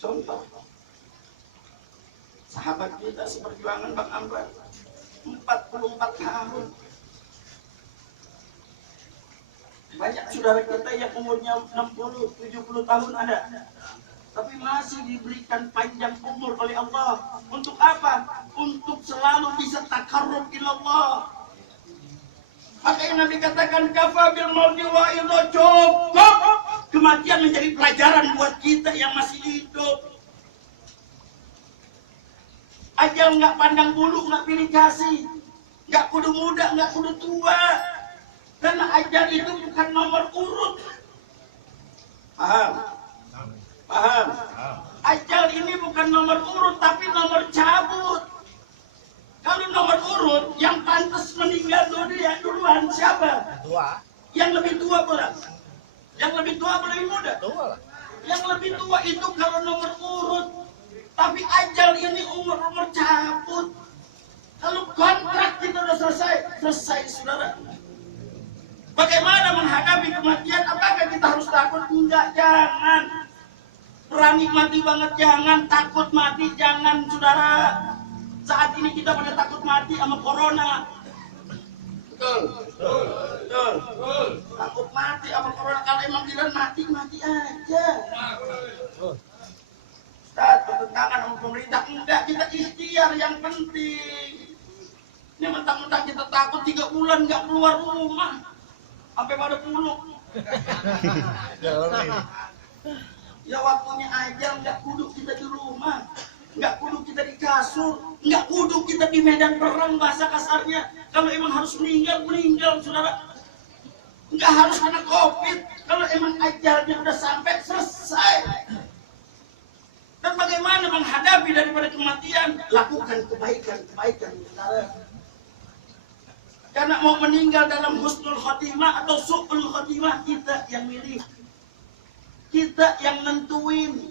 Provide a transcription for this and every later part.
Contoh, sahabat kita seperjuangan Bang Amran 44 tahun. Banyak saudara kita yang umurnya 60, 70 tahun ada, tapi masih diberikan panjang umur oleh Allah. Untuk apa? Untuk selalu bisa takarrub ilallah. Makanya Nabi katakan kafa bil mauti wa idza cukup. Kematian menjadi pelajaran buat kita yang masih hidup. Ajal nggak pandang bulu, nggak pilih kasih, nggak kudu muda, nggak kudu tua. Karena ajal itu bukan nomor urut. Paham? Paham? Ajal ini bukan nomor urut, tapi nomor cabut. Kalau nomor urut, yang pantas meninggal duluan siapa? Tua. Yang lebih tua pula. Yang lebih tua apa lebih muda? Tua lah. Yang lebih tua itu kalau nomor urut. Tapi ajal ini umur cabut. Kalau kontrak kita udah selesai saudara. Bagaimana menghadapi kematian? Apakah kita harus takut? Enggak, jangan. Berani mati banget, jangan. Takut mati, jangan saudara. Saat ini kita pada takut mati sama corona. Betul. Takut mati sama corona. Kalau emang bilang mati aja. Ustaz, bertentangan sama pemerintah. Enggak, kita ikhtiar yang penting. Ini mentang-mentang kita takut 3 bulan nggak keluar rumah. Sampai pada puluk. Ya waktunya aja, nggak kudu kita di rumah, nggak kudu kita di kasur, nggak kudu kita di medan perang bahasa kasarnya. Kalau emang harus meninggal saudara. Nggak harus kena COVID. Kalau emang ajalnya udah sampai, selesai. Dan bagaimana menghadapi daripada kematian? Lakukan kebaikan saudara. Karena mau meninggal dalam husnul khotimah atau su'ul khotimah, kita yang milih. Kita yang nentuin.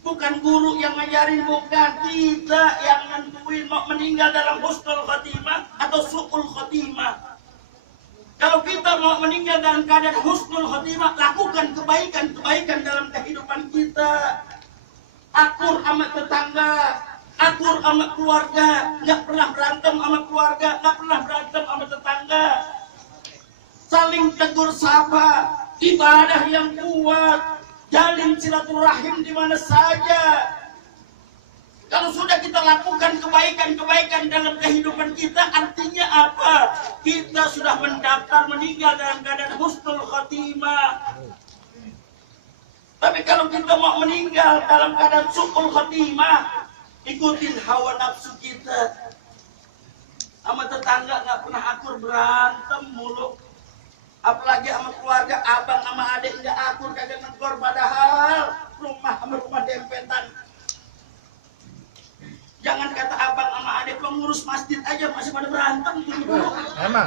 Bukan guru yang ngajarin, bukan. Kita yang nentuin mau meninggal dalam husnul khotimah atau su'ul khotimah. Kalau kita mau meninggal dalam keadaan husnul khotimah, lakukan kebaikan dalam kehidupan kita. Akur sama tetangga, akur sama keluarga, nggak pernah berantem sama keluarga, nggak pernah berantem sama tetangga. Saling tegur sapa, ibadah yang kuat, jalin silaturahim di mana saja. Kalau sudah kita lakukan kebaikan dalam kehidupan kita, artinya apa? Kita sudah mendaftar meninggal dalam keadaan husnul khotimah. Tapi kalau kita mau meninggal dalam keadaan su'ul khotimah, ikutin hawa nafsu kita. Sama tetangga nggak pernah akur, berantem mulu. Apalagi sama keluarga, abang sama adik nggak akur, kagak negor, padahal rumah sama rumah dempetan. Jangan kata abang sama adik pengurus masjid aja masih pada berantem dulu. Emang.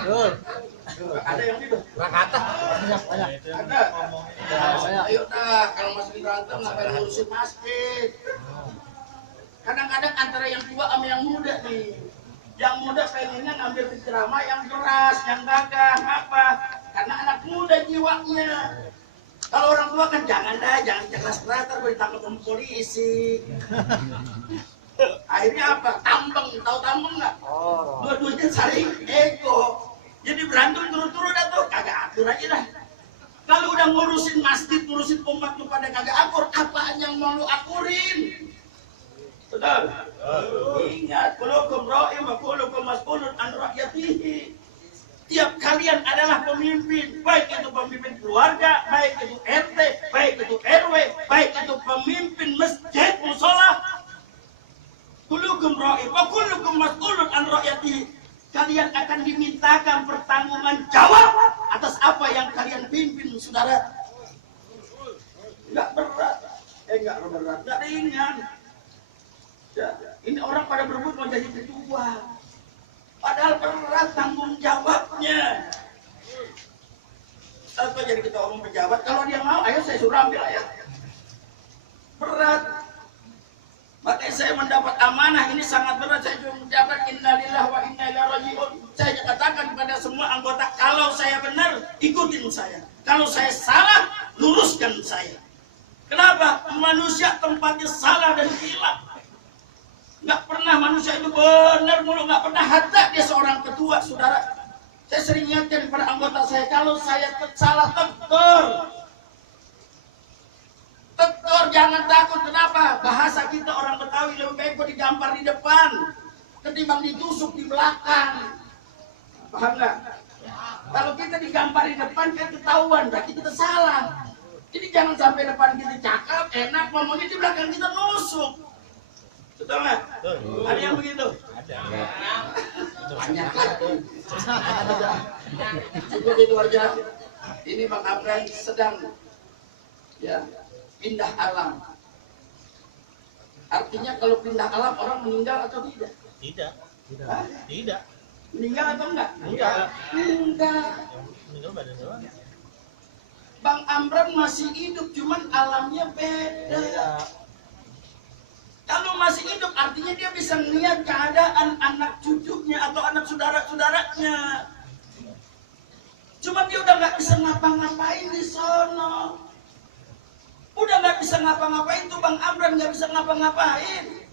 Ada yang gitu? Kata. Ada. Ayo dah, kalau masih berantem ngapain ngurusin masjid? Kadang-kadang antara yang tua sama yang muda nih. Yang muda pengennya ngambil ceramah yang keras, yang gagah, apa? Karena anak muda jiwanya. Kalau orang tua kan jangan keras-keras, terus ditangkap sama polisi. Akhirnya apa? Tambeng, tahu tambeng nggak? Dua-duanya saling ego. Jadi berantem turut-turut dah tuh, kagak akur aja dah. Kalau udah ngurusin masjid, ngurusin umat lu pada kagak akur, apaan yang mau lu akurin? Betul? Ingat, kulukum ra'im wa kulukum mas'ulun an ra'yatihi. Tiap kalian adalah pemimpin, baik itu pemimpin keluarga, baik itu RT, baik itu RW, baik itu pemimpin masjid, musola. Kulukum ra'im wa kulukum mas'ulun an ra'yatihi. Kalian akan dimintakan pertanggungan jawab atas apa yang kalian pimpin, saudara. Enggak berat, enggak ringan. Ya, ini orang pada berebut mau jadi ketua, padahal berat tanggung jawabnya. Kalau jadi ketua umum pejabat, kalau dia mau, ayo saya suruh ambil aja. Berat. Makanya saya mendapat amanah ini sangat berat. Saya juga mendapat innalillahi wa inna ilaihi raji'un. Saya katakan kepada semua anggota, kalau saya benar, ikutin saya. Kalau saya salah, luruskan saya. Kenapa? Manusia tempatnya salah dan hilaf. Nggak pernah manusia itu benar mulu, nggak pernah. Hatta dia seorang ketua, saudara. Saya sering ingatkan kepada anggota saya, kalau saya salah tegur. Tegur, jangan takut. Kenapa? Bahasa kita orang Betawi lebih baik kok digampar di depan ketimbang ditusuk di belakang. Paham nggak? Kalau kita digampar di depan kan ketahuan, berarti kita salah. Jadi jangan sampai depan kita cakap, enak, ngomongnya di belakang kita nusuk. Betul nggak? Ada yang begitu? Ada. Banyak kan? Cukup itu aja. Ini Bang Amran sedang ya pindah alam. Artinya kalau pindah alam orang meninggal atau tidak? Tidak. Tidak. Meninggal atau enggak? Enggak. Meninggal badannya. Bang Amran masih hidup, cuman alamnya beda. Kalau masih hidup artinya dia bisa melihat keadaan anak cucunya atau anak saudara-saudaranya. Cuman dia udah nggak bisa ngapa-ngapain di sono. Udah nggak bisa ngapa-ngapain tuh Bang Amran, nggak bisa ngapa-ngapain.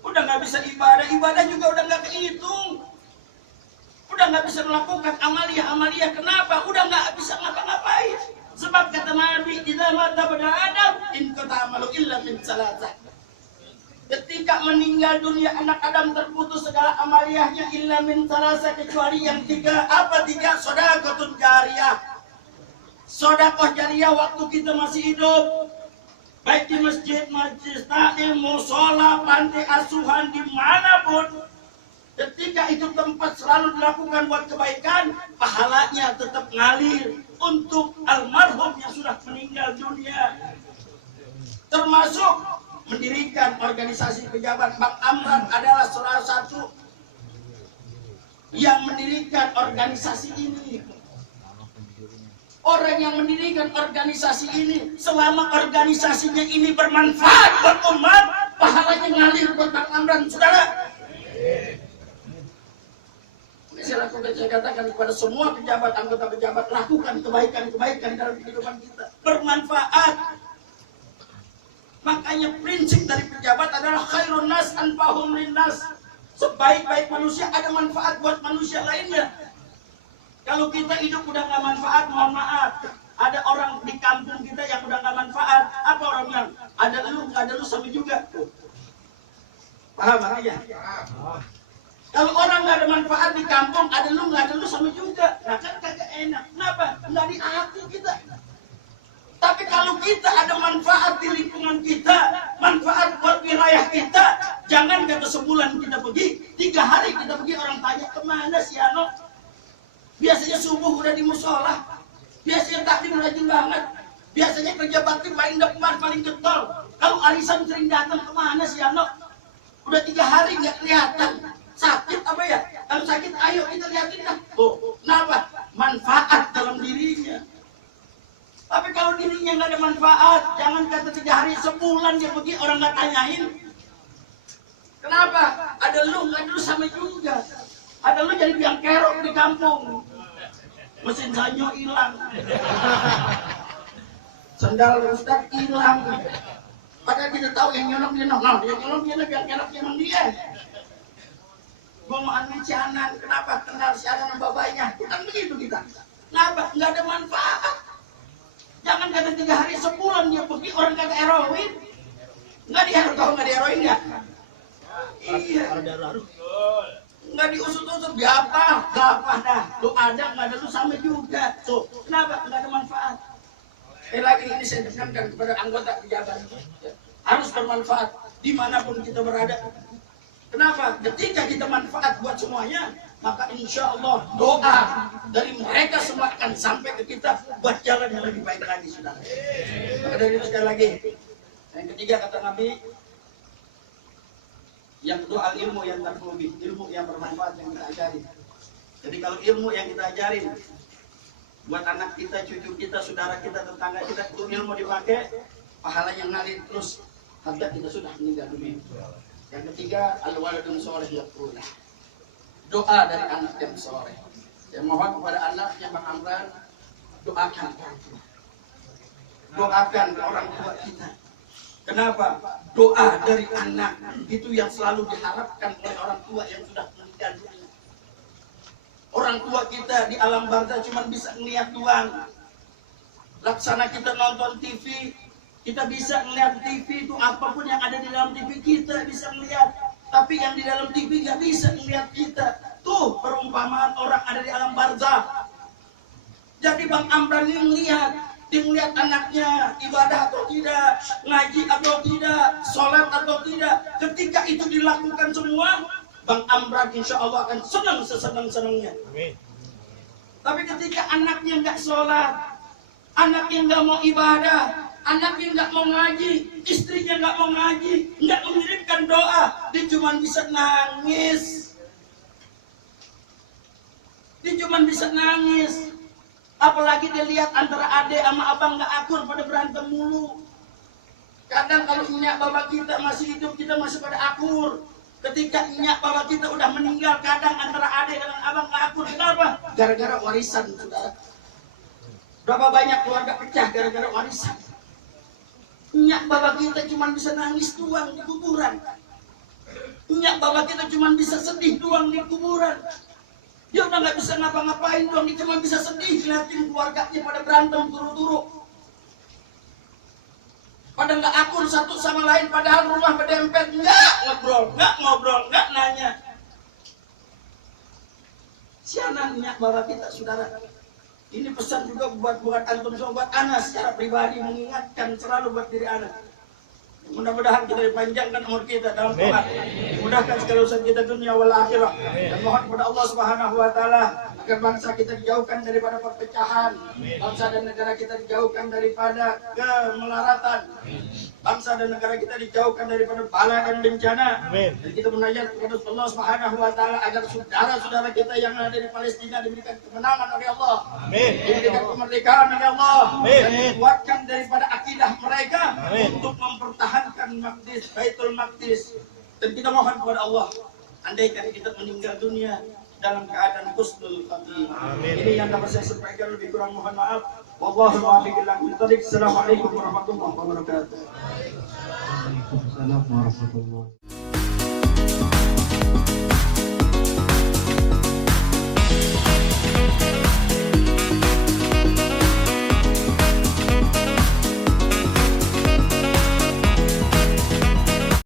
Udah nggak bisa ibadah juga udah nggak kehitung. Udah nggak bisa melakukan amalia. Kenapa? Udah nggak bisa ngapa-ngapain. Sebab kata Nabi, "Idza mata bani Adam, in qata amalu illa min salasah." Ketika meninggal dunia anak Adam terputus segala amaliyahnya illa min salasah, kecuali yang tiga. Apa tiga? Shadaqatun jariyah. Sedekah jariyah waktu kita masih hidup. Baik di masjid, majlis taklim, mushola, panti asuhan, dimanapun. Ketika itu tempat selalu dilakukan buat kebaikan, pahalanya tetap ngalir untuk almarhum yang sudah meninggal dunia. Termasuk mendirikan organisasi pejabat. Bang Amran adalah salah satu yang mendirikan organisasi ini. Orang yang mendirikan organisasi ini, selama organisasinya ini bermanfaat buat umat, pahalanya ngalir buat Bang Amran, saudara. Saya katakan kepada semua pejabat, anggota pejabat, lakukan kebaikan dalam kehidupan kita, bermanfaat. Makanya prinsip dari pejabat adalah khairun nas anfa'uhum linnas. Sebaik-baik manusia ada manfaat buat manusia lainnya. Kalau kita hidup udah nggak manfaat, mohon maaf. Ada orang di kampung kita yang udah nggak manfaat. Apa orang bilang? Ada lu, nggak ada lu sama juga. Paham aja? Kalau orang nggak ada manfaat di kampung, ada lu sama juga. Nah kan kagak enak. Kenapa? Nggak di hati kita. Tapi kalau kita ada manfaat di lingkungan kita, manfaat buat wilayah kita, jangan kata sebulan kita pergi, 3 hari kita pergi, orang tanya kemana si Ano? Biasanya subuh udah di musola, biasanya taklim rajin banget, biasanya kerja bakti paling depan, paling getol. Kalau arisan sering datang, kemana si Ano? Udah 3 hari nggak kelihatan. Sakit apa ya? Kalau sakit ayo kita lihatin dah. Oh, kenapa? Manfaat dalam dirinya. Tapi kalau dirinya nggak ada manfaat, jangan kata 3 hari, sebulan dia pergi, orang nggak tanyain. Kenapa? Ada lu, nggak ada lu sama juga. Ada lu jadi biang kerok di kampung. Mesin sanyo hilang. Sandal Ustaz hilang. Padahal kita tahu yang nyolong dia, nah dia nyolong dia, biang kerok emang dia. Gua mau ambil cianan, kenapa? Kenal cianan sama babanya. Bukan begitu kita. Kenapa? Nggak ada manfaat. Jangan kata 3 hari, sebulan dia pergi, orang kata heroin. Nggak di heroin, kalau nggak di heroin nggak? Iya. Nggak diusut-usut, apa dah. Lu ada, nggak ada, lu sama juga. So, kenapa? Nggak ada manfaat. Lagi ini saya tekankan kepada anggota pejabat. Harus bermanfaat dimanapun kita berada. Kenapa? Ketika kita manfaat buat semuanya, maka insya Allah doa dari mereka semua akan sampai ke kita buat jalan yang lebih baik lagi, saudara. Maka dari itu sekali lagi, yang ketiga kata Nabi, yang kedua al-ilmu yang terlebih, ilmu yang bermanfaat yang kita ajari. Jadi kalau ilmu yang kita ajarin buat anak kita, cucu kita, saudara kita, tetangga kita, itu ilmu dipakai, pahala yang ngalir terus sampai kita sudah meninggal dunia. Yang ketiga, al-waladun sholih yaqullah. Doa dari anak yang soleh. Saya mohon kepada anak yang Bang Amran, doakan. doakan orang tua kita. Kenapa? Doa dari anak itu yang selalu diharapkan oleh orang tua yang sudah meninggal dunia. Orang tua kita di alam barzah cuma bisa ngeliat doang. Laksana kita nonton TV, kita bisa ngeliat TV itu apapun yang ada di dalam TV kita bisa ngeliat. Tapi yang di dalam TV nggak bisa ngeliat kita. Tuh perumpamaan orang ada di alam barzah. Jadi Bang Amran ini ngeliat anaknya ibadah atau tidak, ngaji atau tidak, sholat atau tidak. Ketika itu dilakukan semua, Bang Amran insya Allah akan senang sesenang-senangnya. Tapi ketika anaknya nggak sholat, anaknya nggak mau ibadah, anaknya nggak mau ngaji, istrinya nggak mau ngaji, nggak mengirimkan doa, dia cuma bisa nangis. Dia cuma bisa nangis. Apalagi dia lihat antara adik sama abang nggak akur, pada berantem mulu. Kadang kalau nyak bapak kita masih hidup, kita masih pada akur. Ketika nyak bapak kita udah meninggal, kadang antara adik dengan abang nggak akur. Kenapa? Gara-gara warisan, saudara. Berapa banyak keluarga pecah gara-gara warisan. Nyak bapak kita cuma bisa nangis doang di kuburan. Nyak bapak kita cuma bisa sedih doang di kuburan. Dia udah nggak bisa ngapa-ngapain doang, dia cuma bisa sedih ngeliatin keluarganya pada berantem turu-turu. Pada nggak akur satu sama lain, padahal rumah berdempet, nggak ngobrol, nggak nanya. Sianannya bapak kita, saudara. Ini pesan juga buat antum semua, buat ana secara pribadi, mengingatkan selalu buat diri ana. Mudah-mudahan kita dipanjangkan umur kita dalam Tuhan. Mudahkan segala urusan kita dunia wal akhirah. Dan mohon kepada Allah Subhanahu wa taala agar bangsa kita dijauhkan daripada perpecahan. Bangsa dan negara kita dijauhkan daripada kemelaratan. Bangsa dan negara kita dijauhkan daripada bala dan bencana. Dan kita menajat kepada Allah Subhanahu wa taala agar saudara-saudara kita yang ada di Palestina diberikan kemenangan oleh Allah. Diberikan kemerdekaan oleh Allah. Dan dikuatkan daripada akidah mereka untuk mempertahankan Maqdis, Baitul Maqdis. Dan kita mohon kepada Allah, andaikan kita meninggal dunia dalam keadaan husnul khatimah. Ini yang dapat saya sampaikan, lebih kurang mohon maaf. Wallahu a'lam. Assalamualaikum warahmatullahi wabarakatuh. Waalaikumsalam warahmatullahi wabarakatuh.